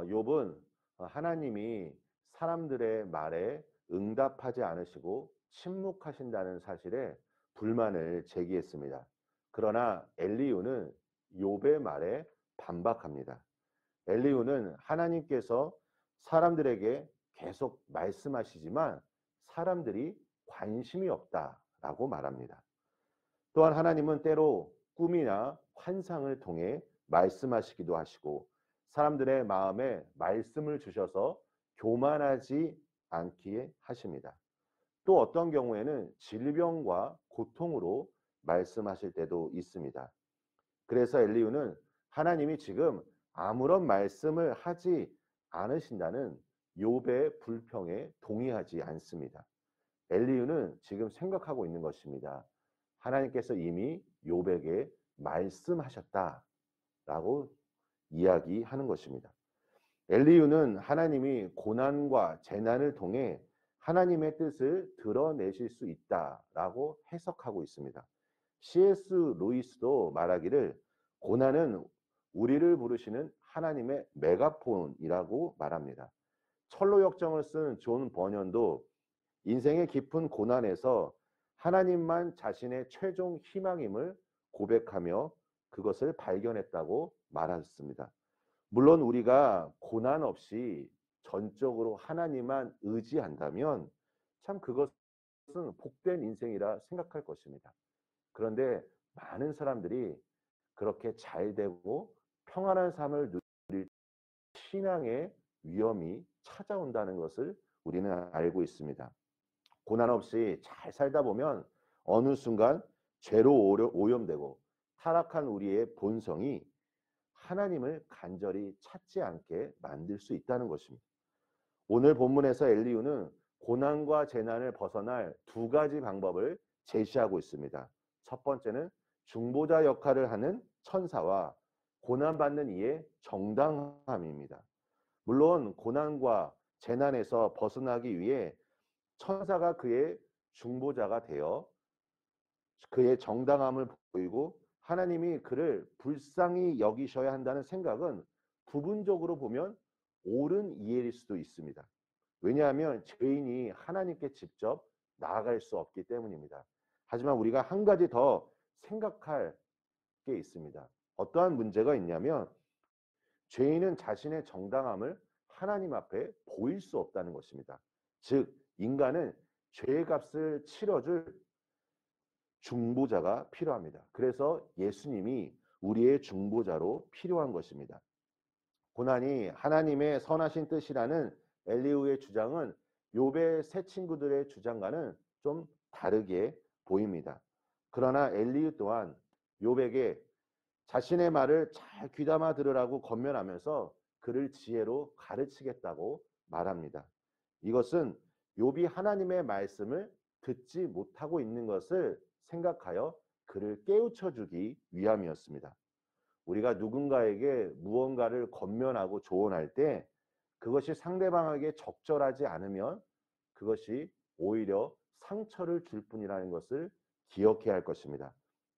욥은 하나님이 사람들의 말에 응답하지 않으시고 침묵하신다는 사실에 불만을 제기했습니다. 그러나 엘리후는 욥의 말에 반박합니다. 엘리후는 하나님께서 사람들에게 계속 말씀하시지만 사람들이 관심이 없다라고 말합니다. 또한 하나님은 때로 꿈이나 환상을 통해 말씀하시기도 하시고 사람들의 마음에 말씀을 주셔서 교만하지 않게 하십니다. 또 어떤 경우에는 질병과 고통으로 말씀하실 때도 있습니다. 그래서 엘리후는 하나님이 지금 아무런 말씀을 하지 않으신다는 욥의 불평에 동의하지 않습니다. 엘리후는 지금 생각하고 있는 것입니다. 하나님께서 이미 욥에게 말씀하셨다라고 이야기하는 것입니다. 엘리후는 하나님이 고난과 재난을 통해 하나님의 뜻을 드러내실 수 있다라고 해석하고 있습니다. C.S. 루이스도 말하기를 고난은 우리를 부르시는 하나님의 메가폰이라고 말합니다. 철로 역정을 쓴 존 버년도 인생의 깊은 고난에서 하나님만 자신의 최종 희망임을 고백하며 그것을 발견했다고 말했습니다. 물론 우리가 고난 없이 전적으로 하나님만 의지한다면 참 그것은 복된 인생이라 생각할 것입니다. 그런데 많은 사람들이 그렇게 잘 되고 평안한 삶을 누릴 신앙의 위험이 찾아온다는 것을 우리는 알고 있습니다. 고난 없이 잘 살다 보면 어느 순간 죄로 오염되고 타락한 우리의 본성이 하나님을 간절히 찾지 않게 만들 수 있다는 것입니다. 오늘 본문에서 엘리후는 고난과 재난을 벗어날 두 가지 방법을 제시하고 있습니다. 첫 번째는 중보자 역할을 하는 천사와 고난받는 이의 정당함입니다. 물론 고난과 재난에서 벗어나기 위해 천사가 그의 중보자가 되어 그의 정당함을 보이고 하나님이 그를 불쌍히 여기셔야 한다는 생각은 부분적으로 보면 옳은 이해일 수도 있습니다. 왜냐하면 죄인이 하나님께 직접 나아갈 수 없기 때문입니다. 하지만 우리가 한 가지 더 생각할 게 있습니다. 어떠한 문제가 있냐면 죄인은 자신의 정당함을 하나님 앞에 보일 수 없다는 것입니다. 즉 인간은 죄의 값을 치러줄 중보자가 필요합니다. 그래서 예수님이 우리의 중보자로 필요한 것입니다. 고난이 하나님의 선하신 뜻이라는 엘리후의 주장은 욥의 세 친구들의 주장과는 좀 다르게 보입니다. 그러나 엘리후 또한 욥에게 자신의 말을 잘 귀담아 들으라고 권면하면서 그를 지혜로 가르치겠다고 말합니다. 이것은 욥이 하나님의 말씀을 듣지 못하고 있는 것을 생각하여 그를 깨우쳐 주기 위함이었습니다. 우리가 누군가에게 무언가를 권면하고 조언할 때 그것이 상대방에게 적절하지 않으면 그것이 오히려 상처를 줄 뿐이라는 것을 기억해야 할 것입니다.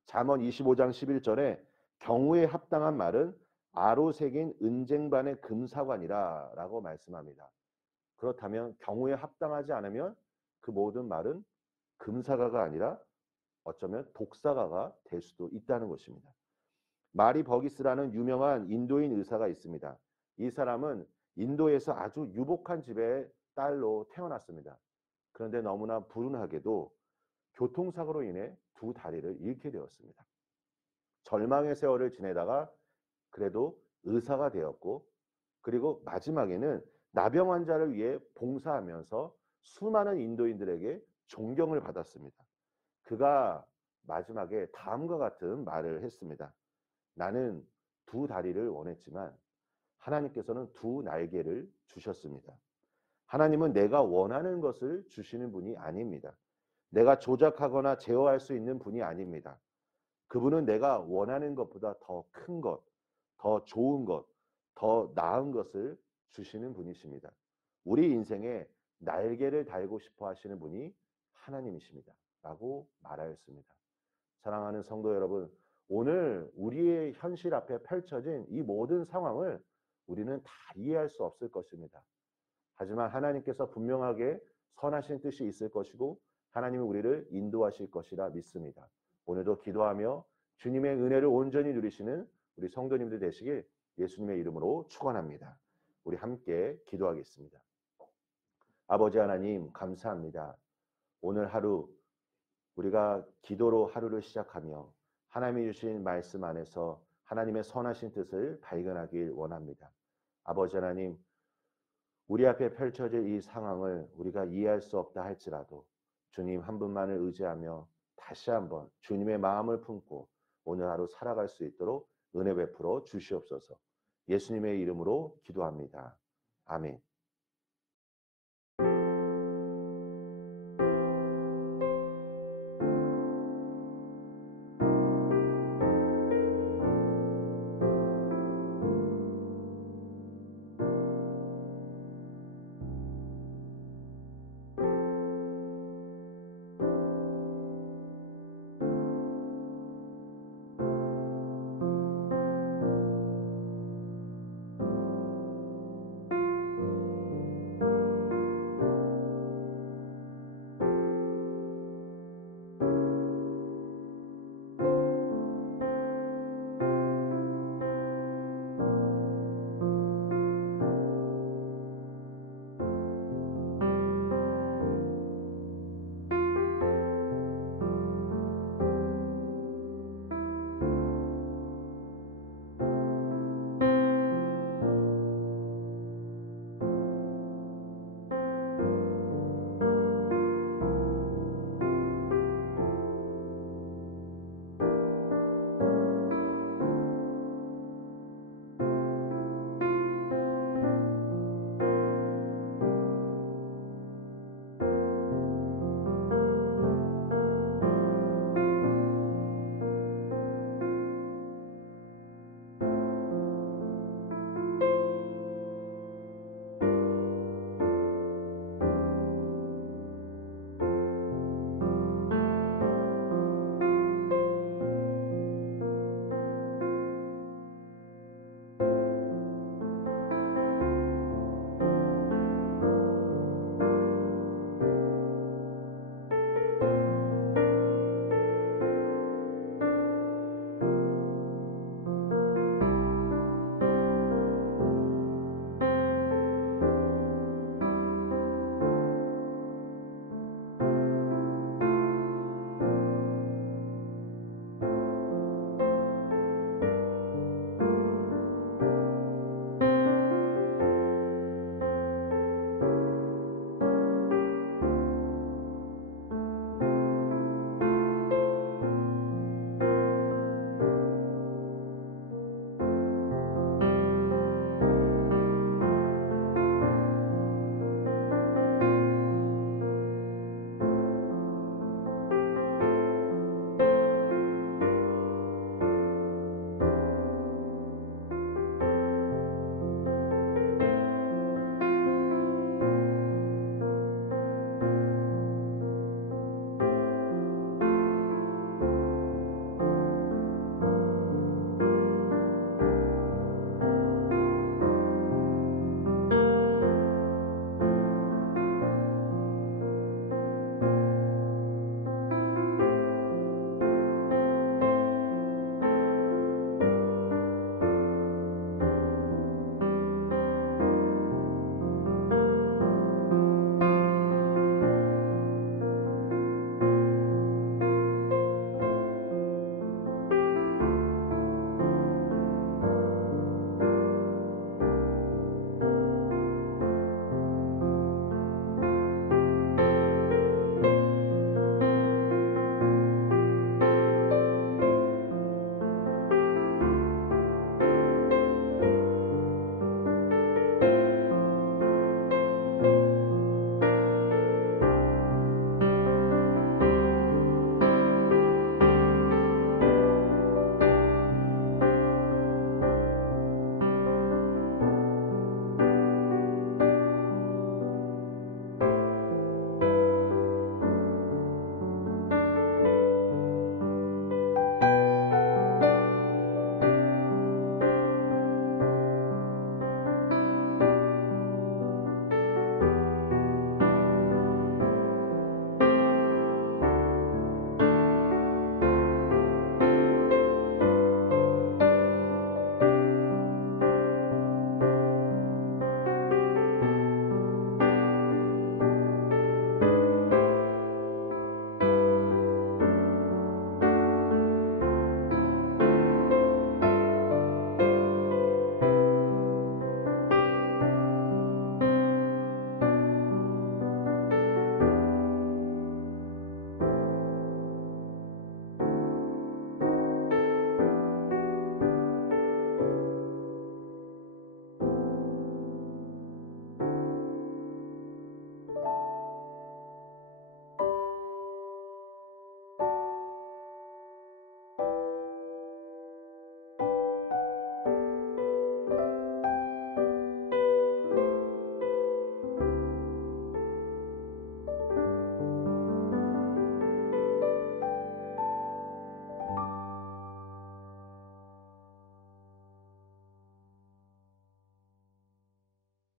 잠언 25장 11절에 경우에 합당한 말은 아로 새긴 은쟁반의 금사관이라 라고 말씀합니다. 그렇다면 경우에 합당하지 않으면 그 모든 말은 금사가가 아니라 어쩌면 독사가가 될 수도 있다는 것입니다. 마리 버기스라는 유명한 인도인 의사가 있습니다. 이 사람은 인도에서 아주 유복한 집의 딸로 태어났습니다. 그런데 너무나 불운하게도 교통사고로 인해 두 다리를 잃게 되었습니다. 절망의 세월을 지내다가 그래도 의사가 되었고 그리고 마지막에는 나병 환자를 위해 봉사하면서 수많은 인도인들에게 존경을 받았습니다. 그가 마지막에 다음과 같은 말을 했습니다. 나는 두 다리를 원했지만 하나님께서는 두 날개를 주셨습니다. 하나님은 내가 원하는 것을 주시는 분이 아닙니다. 내가 조작하거나 제어할 수 있는 분이 아닙니다. 그분은 내가 원하는 것보다 더 큰 것, 더 좋은 것, 더 나은 것을 주시는 분이십니다. 우리 인생에 날개를 달고 싶어 하시는 분이 하나님이십니다. 라고 말하였습니다. 사랑하는 성도 여러분, 오늘 우리의 현실 앞에 펼쳐진 이 모든 상황을 우리는 다 이해할 수 없을 것입니다. 하지만 하나님께서 분명하게 선하신 뜻이 있을 것이고 하나님이 우리를 인도하실 것이라 믿습니다. 오늘도 기도하며 주님의 은혜를 온전히 누리시는 우리 성도님들 되시길 예수님의 이름으로 축원합니다. 우리 함께 기도하겠습니다. 아버지 하나님 감사합니다. 오늘 하루 우리가 기도로 하루를 시작하며 하나님이 주신 말씀 안에서 하나님의 선하신 뜻을 발견하길 원합니다. 아버지 하나님, 우리 앞에 펼쳐질 이 상황을 우리가 이해할 수 없다 할지라도 주님 한 분만을 의지하며 다시 한번 주님의 마음을 품고 오늘 하루 살아갈 수 있도록 은혜 베풀어 주시옵소서. 예수님의 이름으로 기도합니다. 아멘.